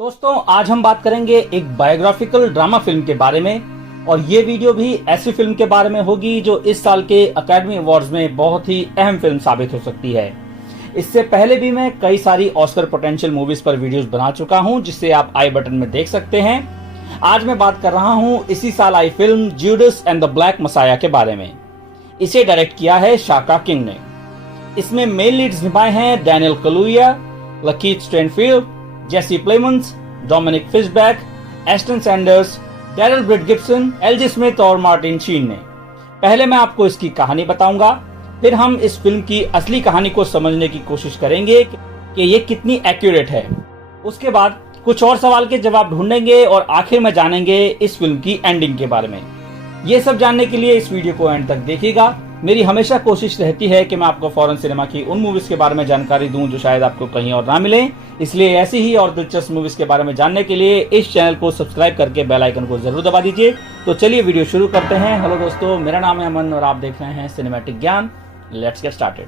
दोस्तों आज हम बात करेंगे एक बायोग्राफिकल ड्रामा फिल्म के बारे में और ये वीडियो भी ऐसी फिल्म के बारे में होगी जो इस साल के अकेडमी अवार्ड्स में बहुत ही अहम फिल्म साबित हो सकती है। इससे पहले भी मैं कई सारी ऑस्कर पोटेंशियल मूवीज पर वीडियोस बना चुका हूं जिसे आप आई बटन में देख सकते हैं। आज मैं बात कर रहा हूं इसी साल आई film Judas and the Black Messiah के बारे में। इसे डायरेक्ट किया है शाका किंग ने। इसमें मेन लीड्स निभाए हैं Daniel Kaluuya, Lakeith Stanfield, Jesse Plemons, Dominique Fishback, Ashton Sanders, Darrell Britt Gibson, Algee Smith और मार्टिन शीन ने। पहले मैं आपको इसकी कहानी बताऊंगा, फिर हम इस फिल्म की असली कहानी को समझने की कोशिश करेंगे कि ये कितनी एक्यूरेट है। उसके बाद कुछ और सवाल के जवाब ढूंढेंगे और आखिर में जानेंगे इस फिल्म की एंडिंग के बारे में। ये सब जानने के लिए इस वीडियो को एंड तक देखिएगा। मेरी हमेशा कोशिश रहती है कि मैं आपको फॉरेन सिनेमा की उन मूवीज के बारे में जानकारी दूं जो शायद आपको कहीं और ना मिले। इसलिए ऐसी ही और दिलचस्प मूवीज के बारे में जानने के लिए इस चैनल को सब्सक्राइब करके बेल आइकन को जरूर दबा दीजिए। तो चलिए वीडियो शुरू करते हैं। हेलो दोस्तों, मेरा नाम है अमन और आप देख रहे हैं सिनेमैटिक ज्ञान। Let's get started.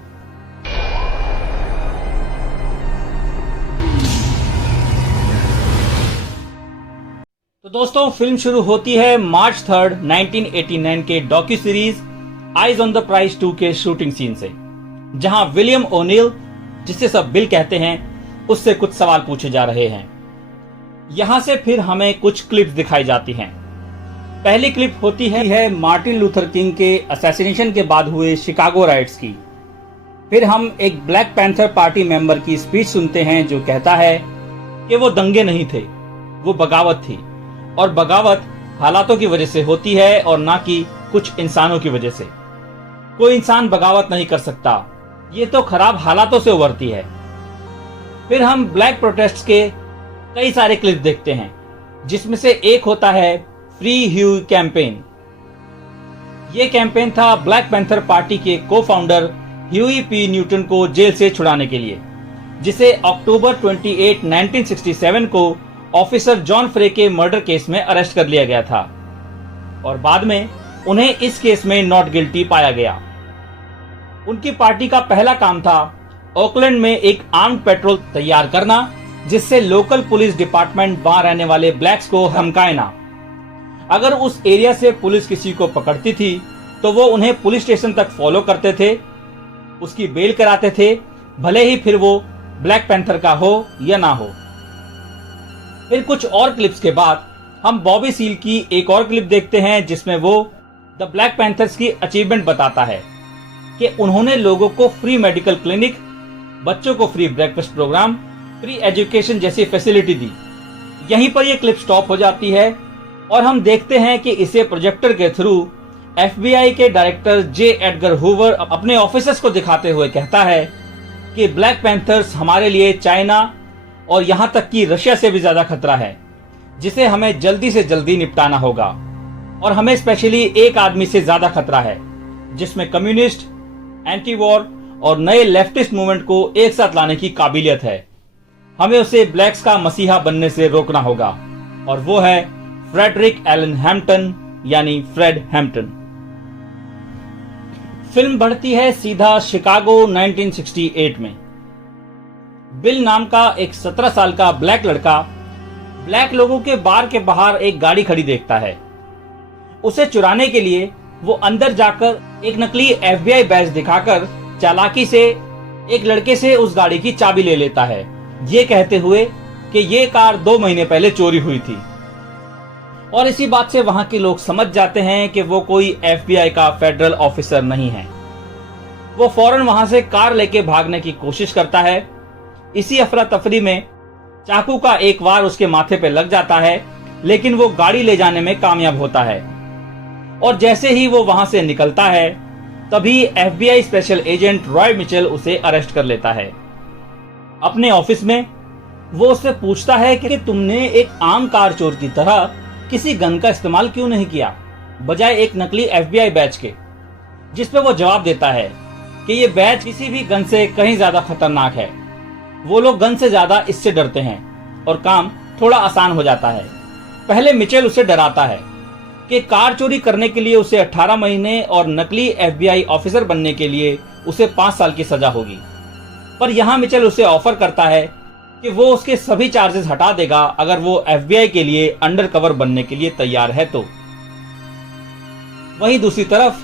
तो दोस्तों फिल्म शुरू होती है मार्च 3, 1989 के docu series eyes on the prize 2 के शूटिंग सीन से, जहां विलियम ओनील, जिसे सब बिल कहते हैं, उससे कुछ सवाल पूछे जा रहे हैं। यहां से फिर हमें कुछ क्लिप्स दिखाई जाती हैं। पहली क्लिप होती है मार्टिन लूथर किंग के असैसिनेशन के बाद हुए शिकागो राइट्स की। फिर हम एक ब्लैक पैंथर पार्टी मेंबर की स्पीच सुनते हैं जो कहता है कि वो दंगे नहीं थे, वो बगावत थी और बगावत हालातों की वजह से होती है और ना कि कुछ इंसानों की वजह से। कोई इंसान बगावत नहीं कर सकता, ये तो खराब हालातों से उभरती है। फिर हम ब्लैक प्रोटेस्ट के कई सारे क्लिप देखते हैं, जिसमें से एक होता है फ्री ह्यू कैंपेन। ये कैंपेन था ब्लैक पैंथर पार्टी के को-फाउंडर ह्यूई पी न्यूटन को जेल से छुड़ाने के लिए, जिसे अक्टूबर 28, 1967 को ऑफिसर जॉन फ्रे के मर्डर केस में अरेस्ट कर लिया गया था और बाद में उन्हें इस केस में नॉट गिल्टी पाया गया। उनकी पार्टी का पहला काम था ओकलैंड में एक आर्म्ड पेट्रोल तैयार करना, जिससे लोकल पुलिस डिपार्टमेंट वहां रहने वाले ब्लैक्स को धमकाए ना। अगर उस एरिया से पुलिस किसी को पकड़ती थी तो वो उन्हें पुलिस स्टेशन तक फॉलो करते थे, उसकी बेल कराते थे, भले ही फिर वो ब्लैक पैंथर का हो या ना हो। फिर कुछ और क्लिप्स के बाद हम बॉबी सील की एक और क्लिप देखते हैं जिसमें वो द ब्लैक पैंथर्स की अचीवमेंट बताता है कि उन्होंने लोगों को फ्री मेडिकल क्लिनिक, बच्चों को free breakfast program, free education जैसी फैसिलिटी दी। यहीं पर यह क्लिप स्टॉप हो जाती है और हम देखते हैं कि इसे प्रोजेक्टर के थ्रू FBI के डायरेक्टर जे एडगर हूवर अपने ऑफिसर्स को दिखाते हुए कहता है कि ब्लैक पैंथर्स हमारे लिए चाइना और यहां तक कि रशिया से भी ज्यादा खतरा है, जिसे हमें जल्दी से जल्दी निपटाना होगा। और हमें स्पेशली एक आदमी से ज्यादा खतरा है जिसमें कम्युनिस्ट, एंटी वॉर और नए लेफ्टिस्ट मूवमेंट को एक साथ लाने की काबिलियत है। हमें उसे ब्लैक्स का मसीहा बनने से रोकना होगा और वो है फ्रेडरिक एलन हैम्पटन, यानी फ्रेड हैम्पटन। फिल्म बढ़ती है सीधा शिकागो 1968 में। बिल नाम का एक 17 साल का ब्लैक लड़का ब्लैक लोगों के बार के बाहर एक गाड़ी खड़ी देखता है। उसे चुराने के लिए वो अंदर जाकर एक नकली FBI बैज दिखाकर चालाकी से एक लड़के से उस गाड़ी की चाबी ले लेता है, ये कहते हुए कि ये कार 2 महीने पहले चोरी हुई थी। और इसी बात से वहां के लोग समझ जाते हैं कि वो कोई FBI का फेडरल ऑफिसर नहीं है। वो फौरन वहां से कार लेके भागने की कोशिश करता है। इसी अफरा तफरी में चाकू का एक वार उसके माथे पे लग जाता है, लेकिन वो गाड़ी ले जाने में कामयाब होता है। और जैसे ही वो वहां से निकलता है तभी FBI special agent Roy Mitchell उसे अरेस्ट कर लेता है। अपने ऑफिस में वो उससे पूछता है कि तुमने एक आम कार चोर की तरह किसी गन का इस्तेमाल क्यों नहीं किया, बजाय एक नकली FBI बैच के। जिस पे वो जवाब देता है कि ये बैच किसी भी गन से कहीं ज्यादा खतरनाक है। वो लोग गन से ज्यादा इससे डरते हैं और काम थोड़ा आसान हो जाता है। पहले मिचेल उसे डराता है कि कार चोरी करने के लिए उसे 18 महीने और नकली FBI ऑफिसर बनने के लिए उसे 5 साल की सजा होगी। पर यहाँ मिचेल उसे ऑफर करता है कि वो उसके सभी चार्जेस हटा देगा अगर वो FBI के लिए अंडरकवर बनने के लिए तैयार है तो। वहीं दूसरी तरफ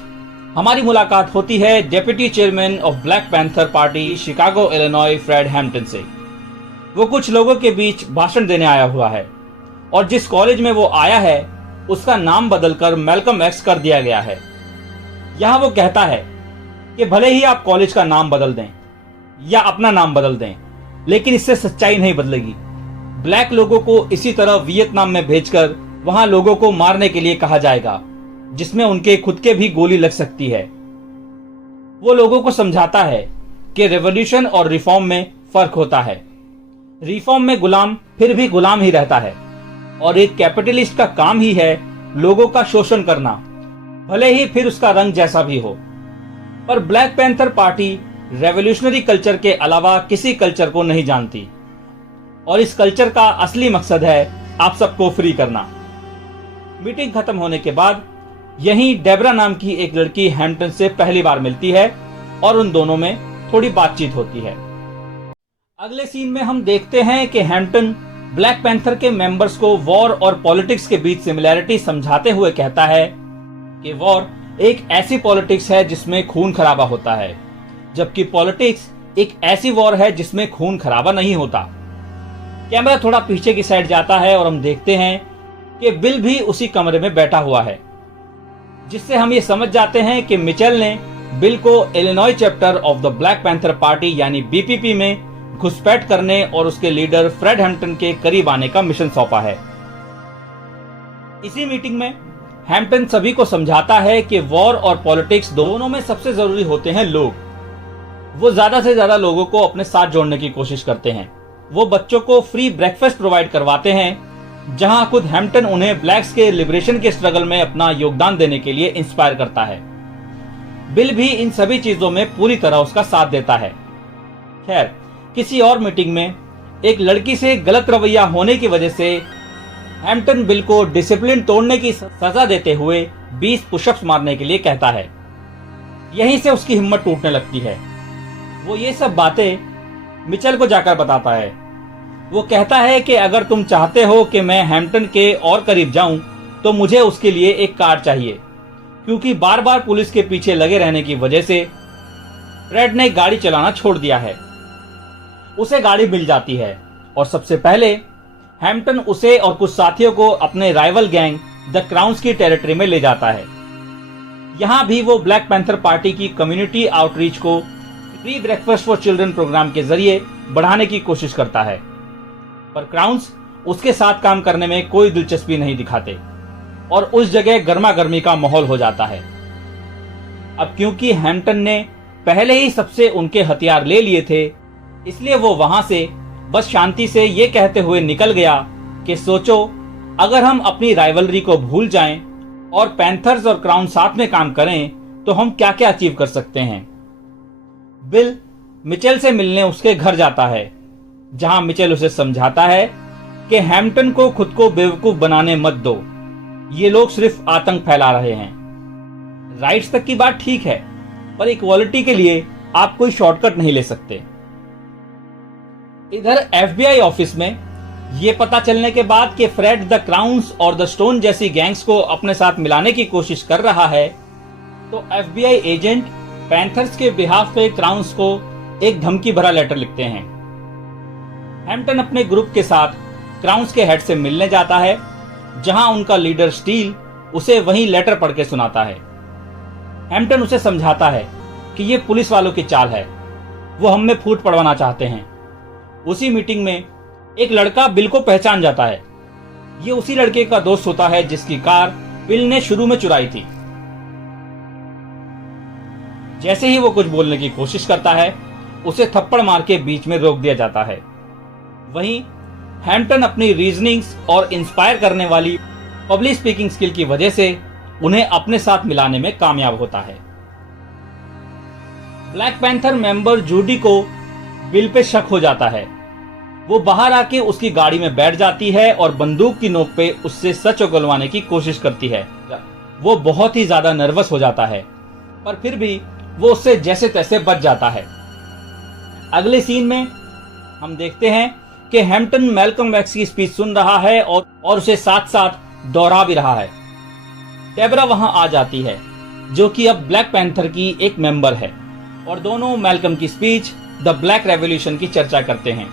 हमारी मुलाकात होती है deputy chairman of Black Panther Party Chicago Illinois Fred Hampton से। वो कुछ लोगों के बीच भाषण देने आया हुआ है और जिस कॉलेज में वो आया है उसका नाम बदलकर मैल्कम एक्स कर दिया गया है। यहाँ वो कहता है कि भले ही आप कॉलेज का नाम बदल दें या अपना नाम बदल दें, लेकिन इससे सच्चाई नहीं बदलेगी। ब्लैक लोगों को इसी तरह वियतनाम में भेजकर वहां लोगों को मारने के लिए कहा जाएगा, जिसमें उनके खुद के भी गोली लग सकती है। वो लोगों को समझाता है कि रेवोल्यूशन और रिफॉर्म में फर्क होता है। रिफॉर्म में गुलाम फिर भी गुलाम ही रहता है और एक कैपिटलिस्ट का काम ही है लोगों का शोषण करना, भले ही फिर उसका रंग जैसा भी हो। पर black Panther party revolutionary culture के अलावा किसी कल्चर को नहीं जानती और इस कल्चर का असली मकसद है आप सबको फ्री करना। मीटिंग खत्म होने के बाद यहीं डेब्रा नाम की एक लड़की हैम्पटन से पहली बार मिलती है और उन दोनों में थोड़ी बातचीत होती है। अगले सीन में हम देखते हैं कि हैम्पटन ब्लैक पैंथर के मेंबर्स को वॉर और पॉलिटिक्स के बीच सिमिलैरिटी समझाते हुए कहता है कि वॉर एक ऐसी पॉलिटिक्स है जिसमें खून खराबा होता है, जबकि पॉलिटिक्स एक ऐसी वॉर है जिसमें खून खराबा नहीं होता। कैमरा थोड़ा पीछे की साइड जाता है और हम देखते हैं कि बिल भी उसी कमरे में बैठा हुआ है, जिससे हम ये समझ जाते हैं कि मिचेल ने बिल को Illinois chapter of the black Panther party यानी BPP में घुसपैठ करने और उसके लीडर फ्रेड हैम्पटन के करीब आने का मिशन सौंपा है। इसी मीटिंग में हैम्पटन सभी को समझाता है कि वॉर और पॉलिटिक्स दोनों में सबसे जरूरी होते हैं लोग। वो ज्यादा से ज्यादा लोगों को अपने साथ जोड़ने की कोशिश करते हैं। वो बच्चों को फ्री ब्रेकफास्ट प्रोवाइड करवाते हैं, जहां खुद हैम्पटन उन्हें ब्लैक्स के लिबरेशन के स्ट्रगल में अपना योगदान देने के लिए इंस्पायर करता है। बिल भी इन सभी चीजों में पूरी तरह उसका साथ देता है। खैर, किसी और मीटिंग में एक लड़की से गलत रवैया होने की वजह से हैम्पटन बिल को डिसिप्लिन तोड़ने की सजा देते हुए 20 पुशअप्स मारने के लिए कहता है। यहीं से उसकी हिम्मत टूटने लगती है। वो ये सब बातें मिचेल को जाकर बताता है। वो कहता है कि अगर तुम चाहते हो कि मैं हैम्पटन के और करीब जाऊं तो मुझे उसके लिए एक कार चाहिए, क्योंकि बार बार पुलिस के पीछे लगे रहने की वजह से फ्रेड ने गाड़ी चलाना छोड़ दिया है। उसे गाड़ी मिल जाती है और सबसे पहले हैम्पटन उसे और कुछ साथियों को अपने राइवल गैंग द क्राउन्स की टेरिटरी में ले जाता है। यहां भी वो ब्लैक पैंथर पार्टी की कम्युनिटी आउटरीच को free breakfast for children program के जरिए बढ़ाने की कोशिश करता है, पर क्राउन्स उसके साथ काम करने में कोई दिलचस्पी नहीं दिखाते और उस जगह गर्मा गर्मी का माहौल हो जाता है। अब क्योंकि हैम्पटन ने पहले ही सबसे उनके हथियार ले लिए थे, इसलिए वो वहां से बस शांति से ये कहते हुए निकल गया कि सोचो, अगर हम अपनी राइवलरी को भूल जाएं और पैंथर्स और क्राउन साथ में काम करें तो हम क्या क्या अचीव कर सकते हैं। बिल मिचेल से मिलने उसके घर जाता है, जहां मिचेल उसे समझाता है कि हैम्पटन को खुद को बेवकूफ बनाने मत दो, ये लोग सिर्फ आतंक फैला रहे हैं। राइट्स तक की बात ठीक है, पर इक्वालिटी के लिए आप कोई शॉर्टकट नहीं ले सकते। इधर FBI ऑफिस में ये पता चलने के बाद कि फ्रेड द क्राउन्स और द स्टोन जैसी गैंग्स को अपने साथ मिलाने की कोशिश कर रहा है, तो FBI एजेंट पैंथर्स के बिहाफ पे क्राउन्स को एक धमकी भरा लेटर लिखते हैं। हैम्पटन अपने ग्रुप के साथ क्राउन्स के हेड से मिलने जाता है, जहां उनका लीडर स्टील उसे वही लेटर पढ़ के सुनाता है। हैम्पटन उसे समझाता है कि ये पुलिस वालों की चाल है, वो हम में फूट पड़वाना चाहते हैं। उसी मीटिंग में एक लड़का बिल को पहचान जाता है। ये उसी लड़के का दोस्त होता है जिसकी कार बिल ने शुरू में चुराई थी। जैसे ही वो कुछ बोलने की कोशिश करता है, उसे थप्पड़ मार के बीच में रोक दिया जाता है। वहीं हैम्पटन अपनी रीजनिंग्स और इंस्पायर करने वाली पब्लिक स्पीकिंग स्किल की वजह से उन्हें अपने साथ मिलाने में कामयाब होता है। ब्लैक पैंथर मेंबर जूडी को बिल पे शक हो जाता है। वो बाहर आके उसकी गाड़ी में बैठ जाती है और बंदूक की नोक पे उससे सच उगलवाने की कोशिश करती है। वो बहुत ही ज्यादा नर्वस हो जाता है, पर फिर भी वो उससे जैसे तैसे बच जाता है। अगले सीन में हम देखते हैं कि हैम्पटन मैल्कम एक्स की स्पीच सुन रहा है और उसे साथ साथ दोहरा भी रहा है। डेबरा वहां आ जाती है, जो कि अब ब्लैक पैंथर की एक मेंबर है, और दोनों मैल्कम की स्पीच द ब्लैक रेवोल्यूशन की चर्चा करते हैं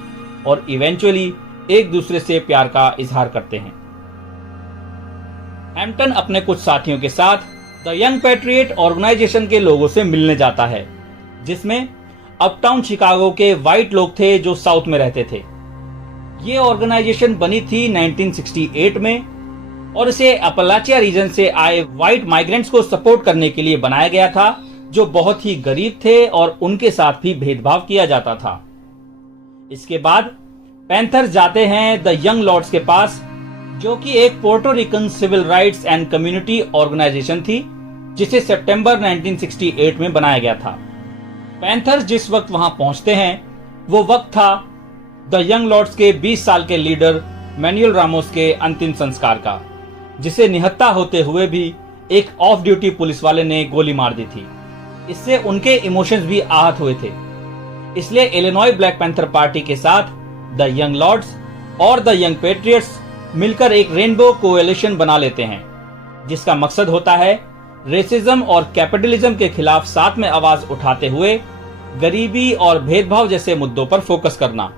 और इवेंचुअली एक दूसरे से प्यार का इजहार करते हैं। हैम्पटन अपने कुछ साथियों के साथ द यंग पैट्रियट ऑर्गेनाइजेशन के लोगों से मिलने जाता है, जिसमें अपटाउन शिकागो के व्हाइट लोग थे जो साउथ में रहते थे। ये ऑर्गेनाइजेशन बनी थी 1968 में और इसे अपलाचिया रीजन से आए व्हाइट माइग्रेंट्स को सपोर्ट करने के लिए बनाया गया था, जो बहुत ही गरीब थे और उनके साथ भी भेदभाव किया जाता था। इसके बाद पैंथर्स जाते हैं द यंग लॉर्ड्स के पास, जो कि एक Puerto Rican civil rights and community organisation थी, जिसे सितंबर 1968 में बनाया गया था। पैंथर्स जिस वक्त वहां पहुंचते हैं वो वक्त था द यंग लॉर्ड्स के 20 साल के लीडर मैनुअल रामोस के अंतिम संस्कार का, जिसे निहत्था होते हुए भी एक ऑफ ड्यूटी पुलिस वाले ने गोली मार दी थी। इससे उनके इमोशंस भी आहत हुए थे। इसलिए इलिनॉय ब्लैक पैंथर पार्टी के साथ द यंग लॉर्ड्स और द यंग पेट्रियट्स मिलकर एक रेनबो कोएलिशन बना लेते हैं, जिसका मकसद होता है रेसिज्म और कैपिटलिज्म के खिलाफ साथ में आवाज उठाते हुए गरीबी और भेदभाव जैसे मुद्दों पर फोकस करना।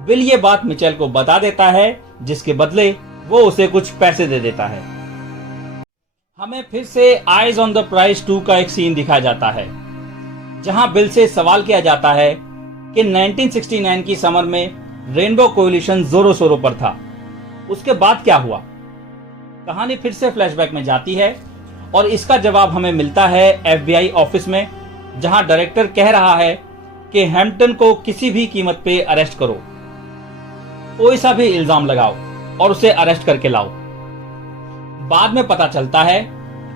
बिल ये बात मिचेल को बता देता है, जिसके बदले वो उसे कुछ पैसे दे देता है। हमें फिर से आइज ऑन द प्राइज 2 का एक सीन दिखाया जाता है, जहां बिल से सवाल किया जाता है कि 1969 की समर में रेनबो कोएलिशन जोरों शोरों पर था, उसके बाद क्या हुआ। कहानी फिर से फ्लैशबैक में जाती है और इसका जवाब हमें मिलता है FBI ऑफिस में, जहां डायरेक्टर कह रहा है कि हैम्पटन को किसी भी कीमत पे अरेस्ट करो, कोई सा भी इल्जाम लगाओ और उसे अरेस्ट करके लाओ। बाद में पता चलता है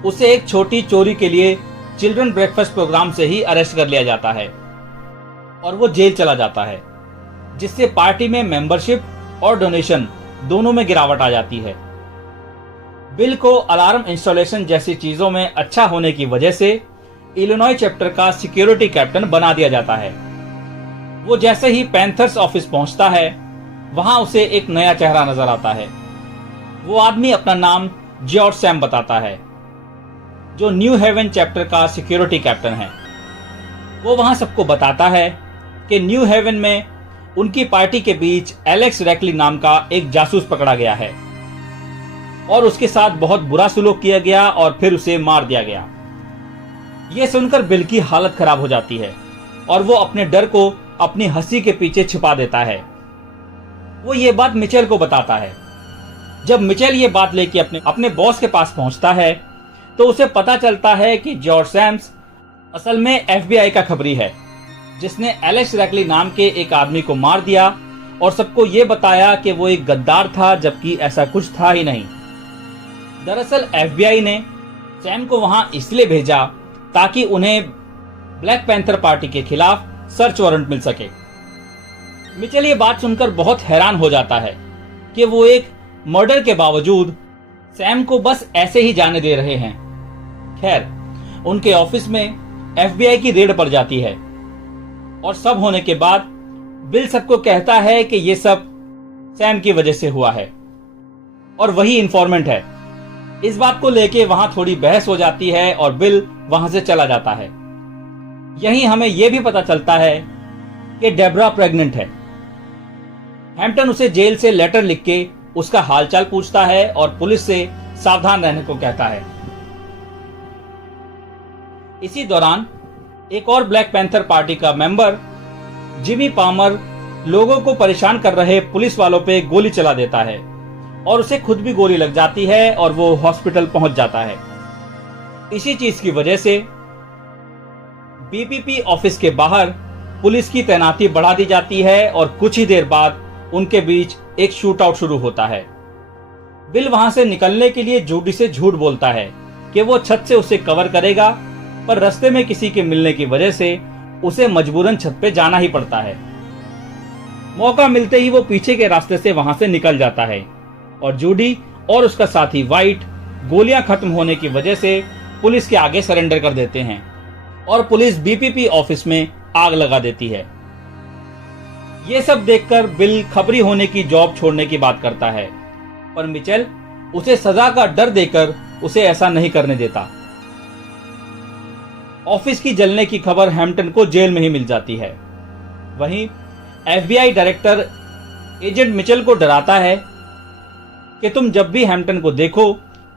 उसे एक छोटी चोरी के लिए चिल्ड्रन ब्रेकफास्ट प्रोग्राम से ही अरेस्ट कर लिया जाता है और वो जेल चला जाता है, जिससे पार्टी में मेंबरशिप और डोनेशन दोनों में गिरावट आ जाती है। बिल को अलार्म इंस्टॉलेशन जैसी चीजों में अच्छा होने की वजह से इलिनॉय चैप्टर का सिक्योरिटी कैप्टन बना दिया जाता है। वो जैसे ही पैंथर्स ऑफिस पहुंचता है, वहां उसे एक नया चेहरा नजर आता है। वो आदमी अपना नाम जॉर्ज सैम बताता है, जो न्यू हेवन चैप्टर का सिक्योरिटी कैप्टन है। वो वहां सबको बताता है कि न्यू हेवन में उनकी पार्टी के बीच एलेक्स रैकली नाम का एक जासूस पकड़ा गया है और उसके साथ बहुत बुरा सुलूक किया गया और फिर उसे मार दिया गया। यह सुनकर बिल की हालत खराब हो जाती है और वो अपने डर को अपनी हंसी के पीछे छिपा देता है। वो ये बात मिचेल को बताता है। जब मिचेल ये बात लेके अपने बॉस के पास पहुंचता है, तो उसे पता चलता है कि जॉर्ज सैम्स असल में FBI का खबरी है, जिसने एलेक्स रैकली नाम के एक आदमी को मार दिया और सबको ये बताया कि वो एक गद्दार था, जबकि ऐसा कुछ था ही नहीं। दरअसल FBI ने सैम को वहां इसलिए भेजा ताकि उन्हें ब्लैक पैंथर पार्टी के खिलाफ सर्च वारंट मिल सके। मिचेल ये बात सुनकर बहुत हैरान हो जाता है कि वो एक मर्डर के बावजूद सैम को बस ऐसे ही जाने दे रहे हैं। खैर, उनके ऑफिस में FBI की रेड पड़ जाती है और सब होने के बाद बिल सबको कहता है कि ये सब सैम की वजह से हुआ है और वही इन्फॉर्मेंट है। इस बात को लेके वहां थोड़ी बहस हो जाती है और बिल वहां से चला जाता है। यहीं हमें यह भी पता चलता है कि डेब्रा प्रेग्नेंट है। हैम्पटन उसे जेल से लेटर लिख के उसका हालचाल पूछता है और पुलिस से सावधान रहने को कहता है। इसी दौरान एक और ब्लैक पैंथर पार्टी का मेंबर जिमी पामर लोगों को परेशान कर रहे पुलिस वालों पे गोली चला देता है और उसे खुद भी गोली लग जाती है और वो हॉस्पिटल पहुंच जाता है। इसी चीज की वजह से BPP ऑफिस के बाहर पुलिस की तैनाती बढ़ा दी जाती है और कुछ ही देर बाद उनके बीच एक शूट आउट शुरू होता है। बिल वहां से निकलने के लिए जूडी से झूठ बोलता है कि वो छत से उसे कवर करेगा, पर रास्ते में किसी के मिलने की वजह से उसे मजबूरन छत पे जाना ही पड़ता है। मौका मिलते ही वो पीछे के रास्ते से वहां से निकल जाता है और जूडी और उसका साथी वाइट गोलियां खत्म होने की वजह से पुलिस के आगे सरेंडर कर देते हैं और पुलिस BPP ऑफिस में आग लगा देती है। ये सब देखकर बिल खबरी होने की जॉब छोड़ने की बात करता है, पर मिचेल उसे सजा का डर देकर उसे ऐसा नहीं करने देता। ऑफिस की जलने की खबर हैम्पटन को जेल में ही मिल जाती है। वहीं एफबीआई डायरेक्टर एजेंट मिचेल को डराता है कि तुम जब भी हैम्पटन को देखो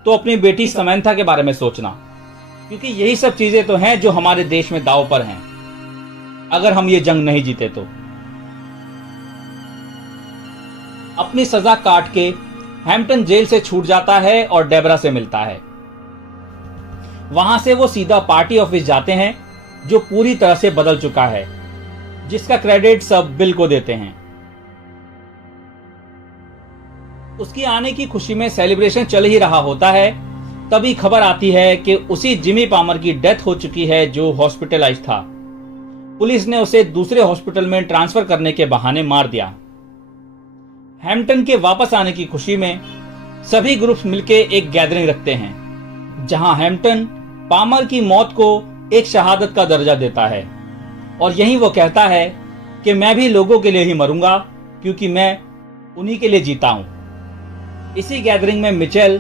तो अपनी बेटी समंथा के बारे में सोचना, क्योंकि यही सब चीजें तो हैं जो हमारे देश में दांव पर हैं अगर हम ये जंग नहीं जीते तो। अपनी सजा काट के हैम्पटन जेल से छूट जाता है और डेबरा से मिलता है। वहां से वो सीधा पार्टी ऑफिस जाते हैं जो पूरी तरह से बदल चुका है, जिसका क्रेडिट सब बिल को देते हैं। उसकी आने की खुशी में सेलिब्रेशन चल ही रहा होता है, तभी खबर आती है कि उसी जिमी पामर की डेथ हो चुकी है जो हॉस्पिटलाइज था। पुलिस ने उसे दूसरे हॉस्पिटल में ट्रांसफर करने के बहाने मार दिया। हैम्पटन के वापस आने की खुशी में सभी ग्रुप्स मिलकर एक गैदरिंग रखते हैं, जहां हैम्पटन पामर की मौत को एक शहादत का दर्जा देता है और यहीं वो कहता है कि मैं भी लोगों के लिए ही मरूंगा, क्योंकि मैं उन्हीं के लिए जीता हूं। इसी गैदरिंग में मिचेल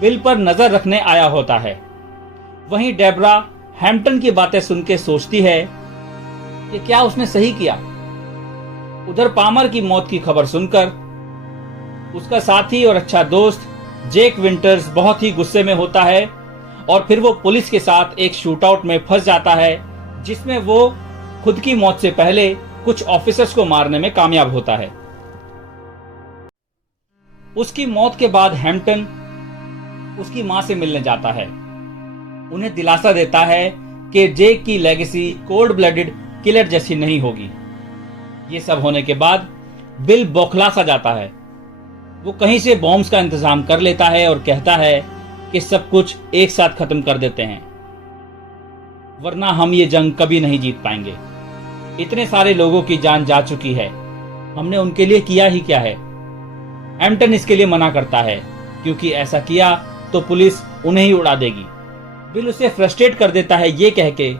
बिल पर नजर रखने आया होता है। वहीं डेबरा हैम्पटन की बातें सुन के सोचती है कि क्या उसने सही किया। उधर पामर की मौत की खबर सुनकर उसका साथी और अच्छा दोस्त जेक विंटर्स बहुत ही गुस्से में होता है और फिर वो पुलिस के साथ एक शूटआउट में फंस जाता है, जिसमें वो खुद की मौत से पहले कुछ ऑफिसर्स को मारने में कामयाब होता है। उसकी मौत के बाद हैम्पटन उसकी मां से मिलने जाता है, उन्हें दिलासा देता है कि जेक की लेगेसी कोल्ड ब्लडेड किलर जैसी नहीं होगी। ये सब होने के बाद बिल बौखला सा जाता है। वो कहीं से बॉम्ब्स का इंतजाम कर लेता है और कहता है कि सब कुछ एक साथ खत्म कर देते हैं, वरना हम ये जंग कभी नहीं जीत पाएंगे। इतने सारे लोगों की जान जा चुकी है, हमने उनके लिए किया ही क्या है। हैम्पटन इसके लिए मना करता है, क्योंकि ऐसा किया तो पुलिस उन्हें ही उड़ा देगी। बिल उसे फ्रस्ट्रेट कर देता है ये कह के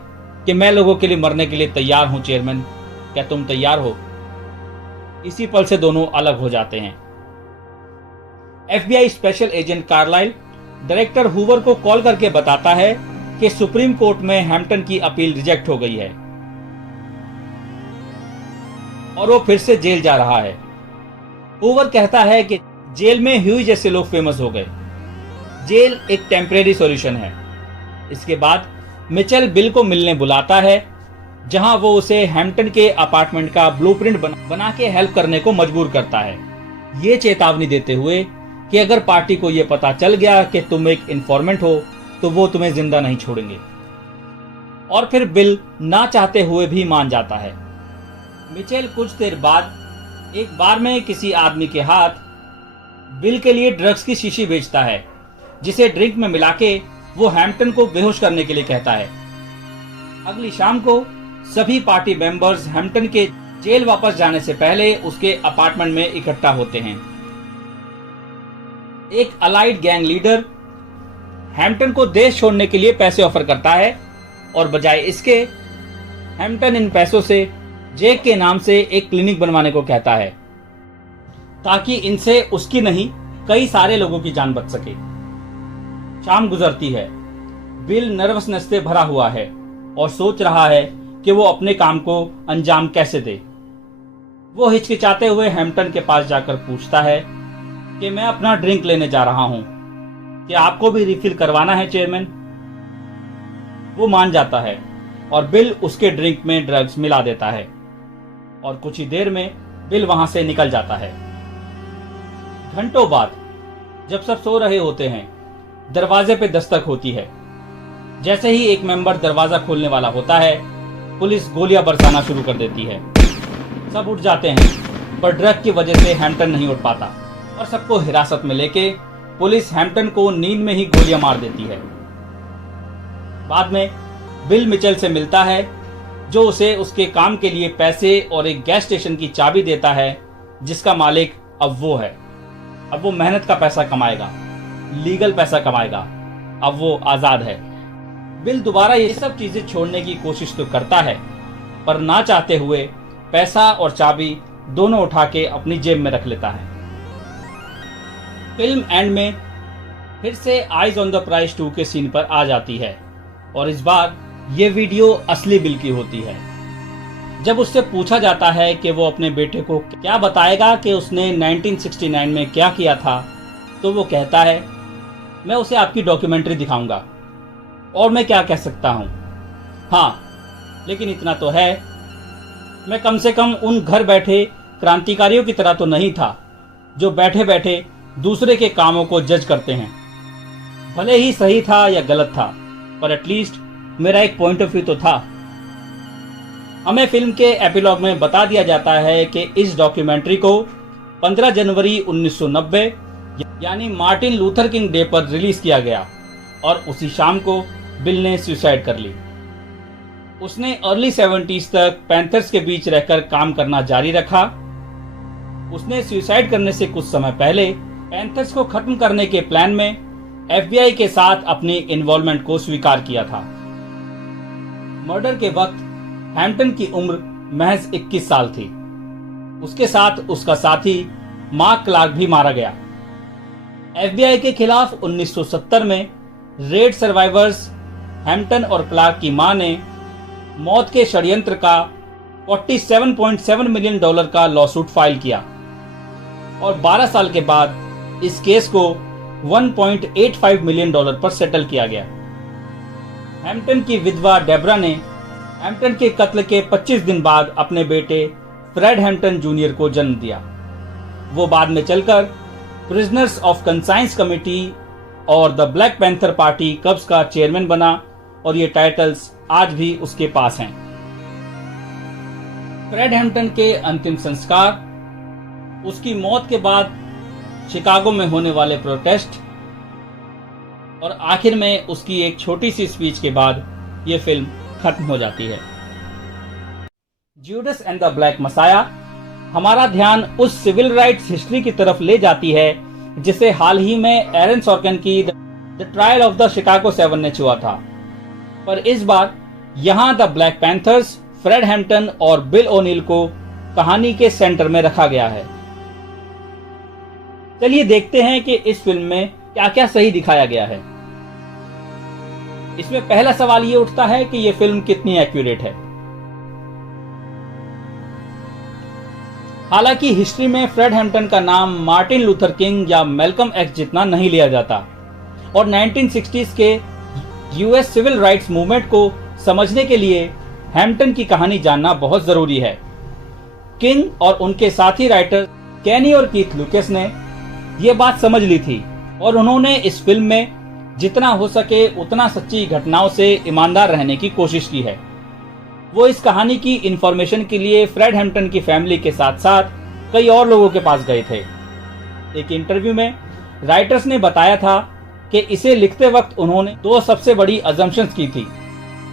कि मैं लोगों के लिए मरने के लिए तैयार हूं चेयरमैन, क्या तुम तैयार हो? इसी पल से दोनों अलग हो जाते हैं। FBI special agent Carlisle director Hoover को कॉल करके बताता है कि सुप्रीम कोर्ट में हैम्पटन की अपील रिजेक्ट हो गई है और वो फिर से जेल जा रहा है। हूवर कहता है कि जेल में ह्यूज जैसे लोग फेमस हो गए, जेल एक टेम्परेरी सॉल्यूशन है। इसके बाद मिचेल बिल को मिलने बुलाता है, जहां वो उसे हैम्पटन के अपार्टमेंट का ब्लूप्रिंट बना के हेल्प करने को मजबूर करता है, ये चेतावनी देते हुए कि अगर पार्टी को यह पता चल गया कि तुम एक इन्फॉर्मेंट हो तो वो तुम्हें जिंदा नहीं छोड़ेंगे। और फिर बिल ना चाहते हुए भी मान जाता है। मिचेल कुछ देर बाद एक बार में किसी आदमी के हाथ बिल के लिए ड्रग्स की शीशी बेचता है, जिसे ड्रिंक में मिला के वो हैम्पटन को बेहोश करने के लिए कहता है। अगली शाम को सभी पार्टी मेंबर्स हैम्पटन के जेल वापस जाने से पहले उसके अपार्टमेंट में इकट्ठा होते हैं। एक अलाइड गैंग लीडर हैम्पटन को देश छोड़ने के लिए पैसे ऑफर करता है और बजाय इसके हैम्पटन इन पैसों से जेक के नाम से एक क्लिनिक बनवाने को कहता है, ताकि इनसे उसकी नहीं कई सारे लोगों की जान बच सके। शाम गुजरती है। बिल नर्वसनेस से भरा हुआ है और सोच रहा है कि वो अपने काम को अंजाम कैसे दे। वो हिचकिचाते हुए हैम्पटन के पास जाकर पूछता है कि मैं अपना ड्रिंक लेने जा रहा हूं, क्या आपको भी रिफिल करवाना है चेयरमैन? वो मान जाता है और बिल उसके ड्रिंक में ड्रग्स मिला देता है और कुछ ही देर में बिल वहां से निकल जाता है। घंटों बाद जब सब सो रहे होते हैं, दरवाजे पे दस्तक होती है। जैसे ही एक मेंबर दरवाजा खोलने वाला होता है, पुलिस गोलियां बरसाना शुरू कर देती है। सब उठ जाते हैं, पर ड्रग की वजह से हैम्पटन नहीं उठ पाता और सबको हिरासत में लेके पुलिस हैम्पटन को नींद में ही गोलियां मार देती है। बाद में बिल मिचेल से मिलता है, जो उसे उसके काम के लिए पैसे और एक गैस स्टेशन की चाबी देता है, जिसका मालिक अब वो है। अब वो मेहनत का पैसा कमाएगा, लीगल पैसा कमाएगा। अब वो आजाद है। बिल दोबारा ये सब चीजें छोड़ने की कोशिश तो करता है, पर ना चाहते हुए पैसा और चाबी दोनों उठा के अपनी जेब में रख लेता है। फिल्म एंड में फिर से आइज ऑन द प्राइज 2 के सीन पर आ जाती है और इस बार ये वीडियो असली बिल की होती है। जब उससे पूछा जाता है कि वो अपने बेटे को क्या बताएगा कि उसने 1969 में क्या किया था, तो वो कहता है, मैं उसे आपकी डॉक्यूमेंट्री दिखाऊंगा और मैं क्या कह सकता हूँ। हाँ, लेकिन इतना तो है, मैं कम से कम उन घर बैठे क्रांतिकारियों की तरह तो नहीं था जो बैठे बैठे दूसरे के कामों को जज करते हैं। भले ही सही था या गलत था, पर एटलीस्ट मेरा एक पॉइंट ऑफ व्यू तो था। हमें फिल्म के एपिलॉग में बता दिया जाता है कि इस डॉक्यूमेंट्री को 15 जनवरी 1990 यानी मार्टिन लूथर किंग डे पर रिलीज किया गया और उसी शाम को बिल ने सुसाइड कर ली। उसने अर्ली 70s तक पैंथर्स के बीच रहकर काम करना जारी रखा। उसने सुसाइड करने से कुछ समय पहले पैंथर्स को खत्म करने के प्लान में FBI के साथ अपनी इन्वॉल्वमेंट को स्वीकार किया था। मर्डर के वक्त हैम्पटन की उम्र महज 21 साल थी। उसके साथ उसका साथी मार्क क्लार्क भी मारा गया। FBI के खिलाफ 1970 में रेड सर्वाइवर्स हैम्पटन और क्लार्क की मां ने मौत के षड्यंत्र का $47.7 मिलियन का लॉसूट फाइल किया और 12 साल के बाद इस केस को $1.85 मिलियन पर सेटल किया गया। हैम्पटन की विधवा डेब्रा ने हैम्पटन के कत्ल के 25 दिन बाद अपने बेटे फ्रेड हैम्पटन जूनियर को जन्म दिया। वो बाद में चलकर प्रिजनर्स ऑफ कंसाइंस कमेटी और द ब्लैक पैंथर पार्टी कब्स का चेयरमैन बना और ये टाइटल्स आज भी उसके पास हैं। फ्रेड हैम्पटन के अंतिम संस्कार, उसकी मौत के बाद शिकागो में होने वाले प्रोटेस्ट और आखिर में उसकी एक छोटी सी स्पीच के बाद यह फिल्म खत्म हो जाती है। Judas and the Black Messiah हमारा ध्यान उस सिविल राइट्स हिस्ट्री की तरफ ले जाती है जिसे हाल ही में एरन सॉर्किन की the trial of the Chicago 7 ने छुआ था, पर इस बार यहां the Black Panthers, Fred Hampton और बिल ओनील को कहानी के सेंटर में रखा गया है। चलिए देखते हैं कि इस फिल्म में क्या क्या सही दिखाया गया है। इसमें पहला सवाल ये उठता है कि यह फिल्म कितनी एक्यूरेट है। हालांकि हिस्ट्री में फ्रेड हैम्पटन का नाम मार्टिन लूथर किंग या मैल्कम एक्स जितना नहीं लिया जाता और 1960s के यूएस सिविल राइट्स मूवमेंट को समझने के लिए हैम्पटन की कहानी जानना बहुत जरूरी है। किंग और उनके साथी राइटर कैनी और कीथ लुकेस ने यह बात समझ ली थी और उन्होंने इस फिल्म में जितना हो सके उतना सच्ची घटनाओं से ईमानदार रहने की कोशिश की है। वो इस कहानी की इंफॉर्मेशन के लिए फ्रेड हैम्पटन की फैमिली के साथ साथ कई और लोगों के पास गए थे। एक इंटरव्यू में राइटर्स ने बताया था कि इसे लिखते वक्त उन्होंने दो सबसे बड़ी अजम्पशंस की थी,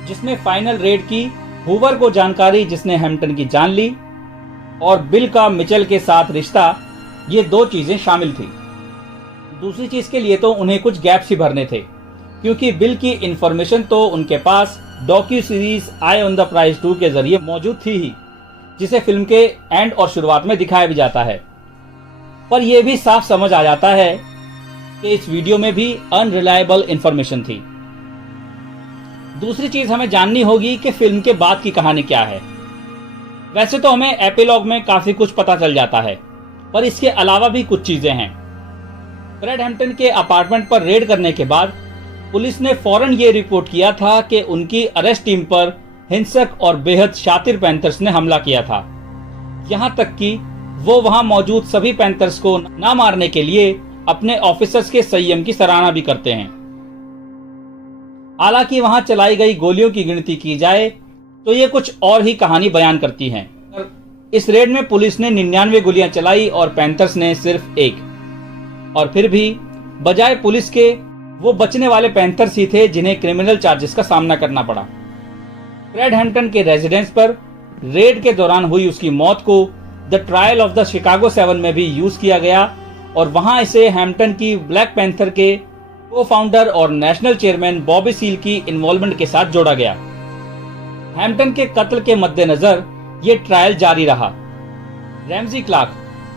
जिसमें फाइनल रेड की हूवर को जानकारी जिसने हैम्पटन की जान ली और बिल का मिचेल के साथ रिश्ता, ये दो चीजें शामिल थी। दूसरी चीज के लिए तो उन्हें कुछ गैप्स ही भरने थे, क्योंकि बिल की इंफॉर्मेशन तो उनके पास docu series eyes on the prize 2 के जरिए मौजूद थी ही, जिसे फिल्म के एंड और शुरुआत में दिखाया भी जाता है। पर यह भी साफ समझ आ जाता है कि इस वीडियो में भी अनरिलायबल इंफॉर्मेशन थी। दूसरी चीज हमें जाननी होगी कि फिल्म के बाद की कहानी क्या है। वैसे तो हमें एपिलॉग में काफी कुछ पता चल जाता है, पर इसके अलावा भी कुछ चीजें हैं। फ्रेड हैम्पटन के अपार्टमेंट पर रेड करने के बाद पुलिस ने फौरन ये रिपोर्ट किया था कि उनकी अरेस्ट टीम पर हिंसक और बेहद शातिर पैंथर्स ने हमला किया था। यहां तक कि वो वहां मौजूद सभी पैंथर्स को ना मारने के लिए अपने ऑफिसर्स के संयम की सराहना भी करते हैं। हालांकि वहां चलाई गई गोलियों की गिनती की जाए तो ये कुछ और ही कहानी बयान करती हैं। इस रेड में पुलिस ने 99 गोलियां चलाई और पैंथर्स ने सिर्फ 1। और फिर भी बजाय पुलिस के वो बचने वाले पैंथर्स ही थे जिन्हें क्रिमिनल चार्जेस का सामना करना पड़ा। फ्रेड हैम्पटन के रेजिडेंस पर रेड के दौरान हुई उसकी मौत को the trial of the Chicago 7 में भी यूज किया गया और वहां इसे हैम्पटन की ब्लैक पैंथर के को फाउंडर और नेशनल चेयरमैन बॉबी सील की इन्वॉल्वमेंट के साथ जोड़ा गया। हैम्पटन के कत्ल के मद्देनजर ये ट्रायल जारी रहा। रैमजी क्लार्क,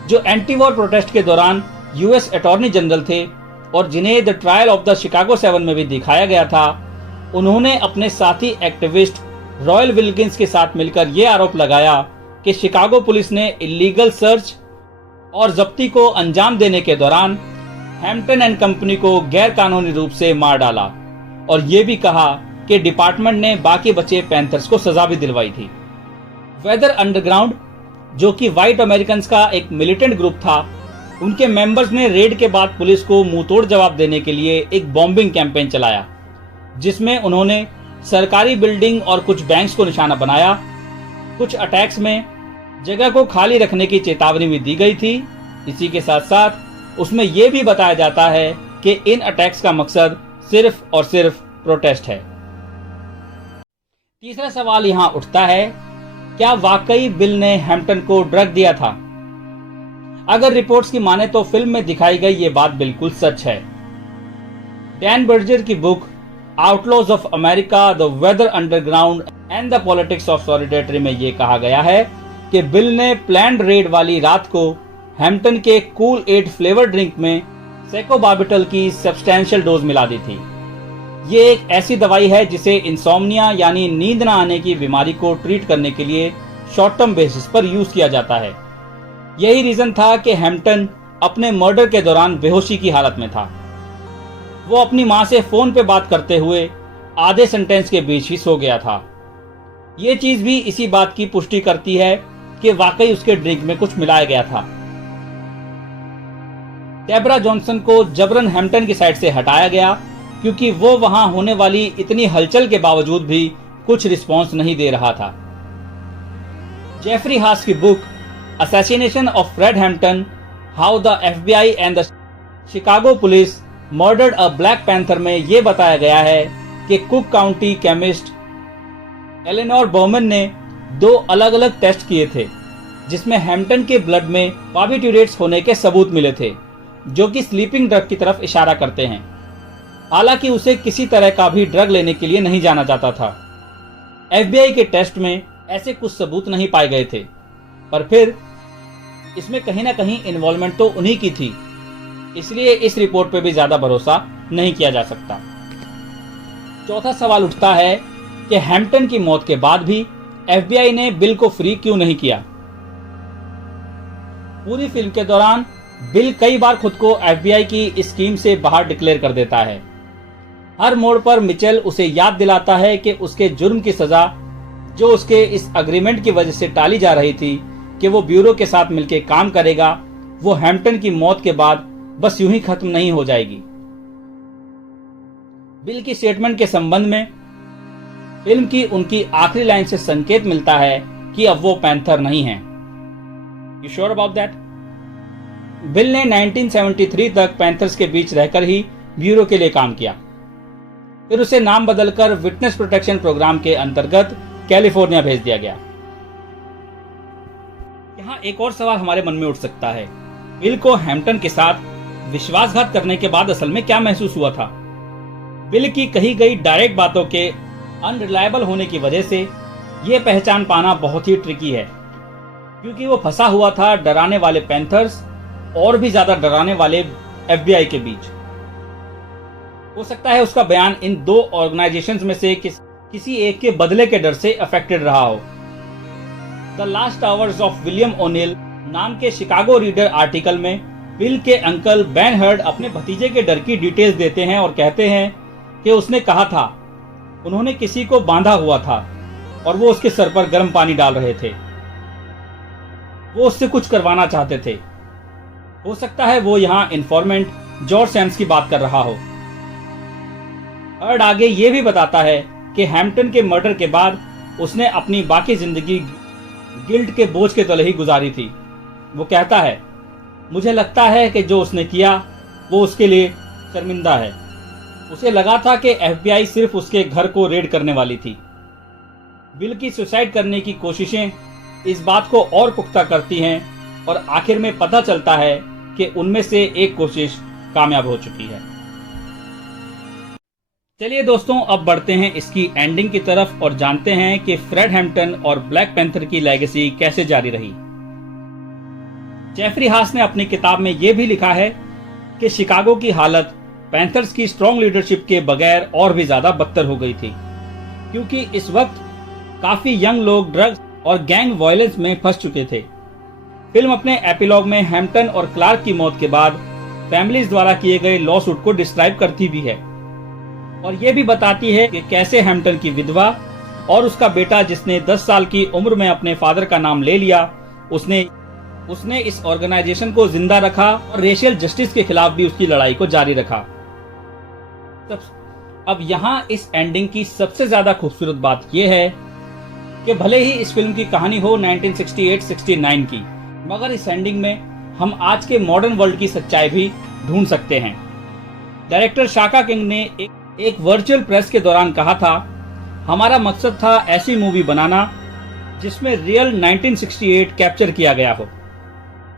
जो एंटी वॉर प्रोटेस्ट के दौरान यूएस अटॉर्नी जनरल थे और जिन्हें the trial of the Chicago 7 में भी दिखाया गया था, उन्होंने अपने साथी एक्टिविस्ट रॉयल विल्किंस के साथ मिलकर यह आरोप लगाया कि शिकागो पुलिस ने इलीगल सर्च और जब्ती को अंजाम देने के दौरान हैम्पटन एंड कंपनी को गैर कानूनी रूप से मार डाला, और ये भी कहा कि डिपार्टमेंट ने बाकी बचे पैंथर्स को सजा भी दिलवाई थी। वेदर अंडरग्राउंड, जो कि व्हाइट अमेरिकन्स का एक मिलिटेंट ग्रुप था, उनके मेंबर्स ने रेड के बाद पुलिस को मुंहतोड़ जवाब देने के लिए एक बॉम्बिंग कैंपेन चलाया, जिसमें उन्होंने सरकारी बिल्डिंग और कुछ बैंक्स को निशाना बनाया। कुछ अटैक्स में जगह को खाली रखने की चेतावनी भी दी गई थी। इसी के साथ साथ उसमें यह भी बताया जाता है कि इन अटैक्स का मकसद सिर्फ और सिर्फ प्रोटेस्ट है। तीसरा सवाल यहां उठता है, क्या वाकई बिल ने हैम्पटन को ड्रग दिया था? अगर रिपोर्ट्स की माने तो फिल्म में दिखाई गई ये बात बिल्कुल सच है। डैन बर्जर की book outlaws of America, the Weather Underground and the politics of solidarity में ये कहा गया है कि बिल ने प्लान्ड रेड वाली रात को हैम्पटन के कूल 8 फ्लेवर ड्रिंक में सेकोबार्बिटल की सब्सटैंशियल डोज मिला दी थी। ये एक ऐसी दवाई है जिसे इंसोम्निया यानी नींद न आने की बीमारी को ट्रीट करने के लिए शॉर्ट टर्म बेसिस पर यूज किया जाता है। यही रीजन था कि हैम्पटन अपने मर्डर के दौरान बेहोशी की हालत में था। वो अपनी मां से फोन पे बात करते हुए आधे सेंटेंस के बीच ही सो गया था। ये चीज भी इसी बात की पुष्टि करती है कि वाकई उसके ड्रिंक में कुछ मिलाया गया था। डेबरा जॉनसन को जबरन हैम्पटन की साइड से हटाया गया क्योंकि वो वहां होने वाली इतनी हलचल के बावजूद भी कुछ रिस्पॉन्स नहीं दे रहा था। जेफरी हास की book assassination of Fred Hampton, how the FBI and the Chicago police murdered a Black Panther में यह बताया गया है कि Cook County chemist Eleanor Berman ने 2 अलग अलग टेस्ट किए थे, जिसमें हैम्पटन के ब्लड में बार्बिट्यूरेट्स होने के सबूत मिले थे, जो कि स्लीपिंग ड्रग की तरफ इशारा करते हैं। हालांकि उसे किसी तरह का भी ड्रग लेने के लिए नहीं जाना जाता था। एफबीआई के टेस्ट में ऐसे कुछ सबूत नहीं पाए गए थे, पर फिर इसमें कहीं ना कहीं इन्वॉल्वमेंट तो उन्हीं की थी, इसलिए इस रिपोर्ट पे भी ज्यादा भरोसा नहीं किया जा सकता। चौथा सवाल उठता है कि हैम्पटन की मौत के बाद भी एफबीआई ने बिल को फ्री क्यों नहीं किया? पूरी फिल्म के दौरान बिल कई बार खुद को एफबीआई की स्कीम से बाहर डिक्लेयर कर देता है। हर मोड़ पर मिचेल उसे याद दिलाता है कि उसके जुर्म की सजा, जो उसके इस अग्रीमेंट की वजह से टाली जा रही थी कि वो ब्यूरो के साथ मिलकर काम करेगा, वो हैम्पटन की मौत के बाद बस यूं ही खत्म नहीं हो जाएगी। बिल की स्टेटमेंट के संबंध में फिल्म की उनकी आखिरी लाइन से संकेत मिलता है कि अब वो पैंथर नहीं है। You sure about that? Bill ने 1973 तक पैंथर्स के बीच रहकर ही ब्यूरो के लिए काम किया। फिर उसे नाम बदलकर विटनेस प्रोटेक्शन प्रोग्राम के अंतर्गत कैलिफोर्निया भेज दिया गया। यहां एक और सवाल हमारे मन में उठ सकता है, बिल को हैम्पटन के साथ विश्वासघात करने के बाद असल में क्या महसूस हुआ था? बिल की कही गई डायरेक्ट बातों के अनरिलायबल होने की वजह से यह पहचान पाना बहुत ही ट्रिकी है, क्योंकि वो फंसा हुआ था डराने वाले पैंथर्स और भी ज्यादा डराने वाले एफबीआई के बीच। हो सकता है उसका बयान इन 2 ऑर्गेनाइजेशंस में से किसी एक के बदले के डर से अफेक्टेड रहा हो। The last hours of William O'Neill नाम के शिकागो रीडर आर्टिकल में बिल के अंकल बेन हर्ड अपने भतीजे के डर की डिटेल्स देते हैं और कहते हैं कि उसने कहा था उन्होंने किसी को बांधा हुआ था और वो उसके सर पर गर्म पानी डाल रहे थे। वो उससे कुछ करवाना चाहते थे। हो सकता है वो यहाँ इन्फॉर्मेंट जॉर्ज सैम्स की बात कर रहा हो। हर्ड आगे ये भी बताता है कि हैम्पटन के मर्डर के बाद उसने अपनी बाकी जिंदगी गिल्ट के बोझ के तले ही गुजारी थी। वो कहता है, मुझे लगता है कि जो उसने किया वो उसके लिए शर्मिंदा है। उसे लगा था कि एफबीआई सिर्फ उसके घर को रेड करने वाली थी। बिल की सुसाइड करने की कोशिशें इस बात को और पुख्ता करती हैं और आखिर में पता चलता है कि उनमें से एक कोशिश कामयाब हो चुकी है। चलिए दोस्तों, अब बढ़ते हैं इसकी एंडिंग की तरफ और जानते हैं कि फ्रेड हैम्पटन और ब्लैक पैंथर की लेगेसी कैसे जारी रही। जेफरी हास ने अपनी किताब में यह भी लिखा है कि शिकागो की हालत पैंथर्स की स्ट्रॉन्ग लीडरशिप के बगैर और भी ज्यादा बदतर हो गई थी, क्योंकि इस वक्त काफी यंग लोग ड्रग्स और गैंग वायलेंस में फंस चुके थे। फिल्म अपने एपिलॉग में हैम्पटन और क्लार्क की मौत के बाद फैमिलीज द्वारा किए गए लॉ सूट को डिस्क्राइब करती भी है और ये भी बताती है कि कैसे हैम्पटन की विधवा और उसका बेटा, जिसने 10 साल की उम्र में अपने फादर का नाम ले लिया, उसने इस ऑर्गेनाइजेशन को जिंदा रखा और रेशियल जस्टिस के खिलाफ भी उसकी लड़ाई को जारी रखा। अब यहाँ इस एंडिंग की सबसे ज्यादा खूबसूरत बात यह है कि भले ही इस फिल्म की कहानी हो 1968-69 की, मगर इस एंडिंग में हम आज के मॉडर्न वर्ल्ड की सच्चाई भी ढूंढ सकते हैं। डायरेक्टर शाका किंग ने एक वर्चुअल प्रेस के दौरान कहा था, हमारा मकसद था ऐसी मूवी बनाना जिसमें रियल 1968 कैप्चर किया गया हो,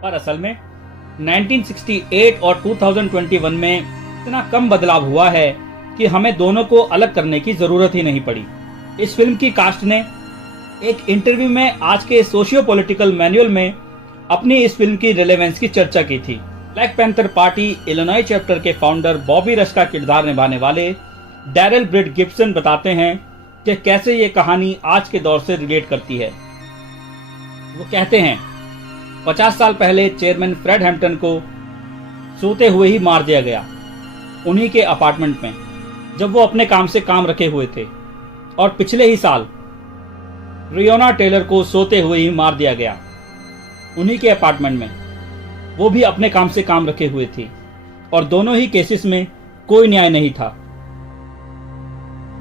पर असल में 1968 और 2021 में इतना कम बदलाव हुआ है कि हमें दोनों को अलग करने की जरूरत ही नहीं पड़ी। इस फिल्म की कास्ट ने एक इंटरव्यू में आज के सोशियो पॉलिटिकल मैनुअल में अपनी इस फिल्म की रिलेवेंस की चर्चा की थी। Black Panther party Illinois chapter के फाउंडर बॉबी रश का किरदार निभाने वाले डैरेल ब्रिट गिब्सन बताते हैं कि कैसे ये कहानी आज के दौर से रिलेट करती है। वो कहते हैं, 50 साल पहले चेयरमैन फ्रेड हैम्पटन को सोते हुए ही मार दिया गया, उन्हीं के अपार्टमेंट में, जब वो अपने काम से काम रखे हुए थे। और पिछले ही साल ब्रियोना टेलर को सोते हुए ही मार दिया गया, उन्हीं के अपार्टमेंट में, वो भी अपने काम से काम रखे हुए थी, और दोनों ही केसेस में कोई न्याय नहीं था।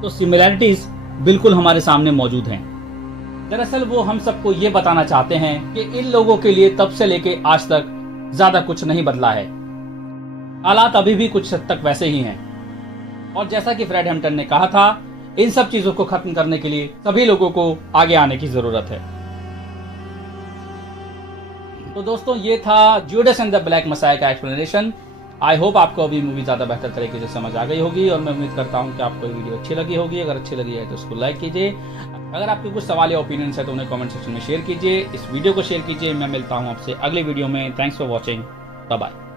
तो सिमिलैरिटीज बिल्कुल हमारे सामने मौजूद हैं। दरअसल वो हम सबको ये बताना चाहते हैं कि इन लोगों के लिए तब से लेके आज तक ज्यादा कुछ नहीं बदला है, हालात अभी भी कुछ हद तक वैसे ही हैं। और जैसा कि फ्रेड हैम्पटन ने कहा था, इन सब चीजों को खत्म करने के लिए सभी लोगों को आगे आने की जरूरत है। तो दोस्तों, ये था Judas and the Black Messiah का एक्सप्लेनेशन। आई होप आपको अभी मूवी ज्यादा बेहतर तरीके से समझ आ गई होगी और मैं उम्मीद करता हूं कि आपको ये वीडियो अच्छी लगी होगी। अगर अच्छी लगी है तो उसको लाइक कीजिए। अगर आपके कुछ सवाल या ओपिनियंस है तो उन्हें कमेंट सेक्शन में शेयर कीजिए। इस वीडियो को शेयर कीजिए। मैं मिलता हूं आपसे अगले वीडियो में। Thanks for watching. Bye bye.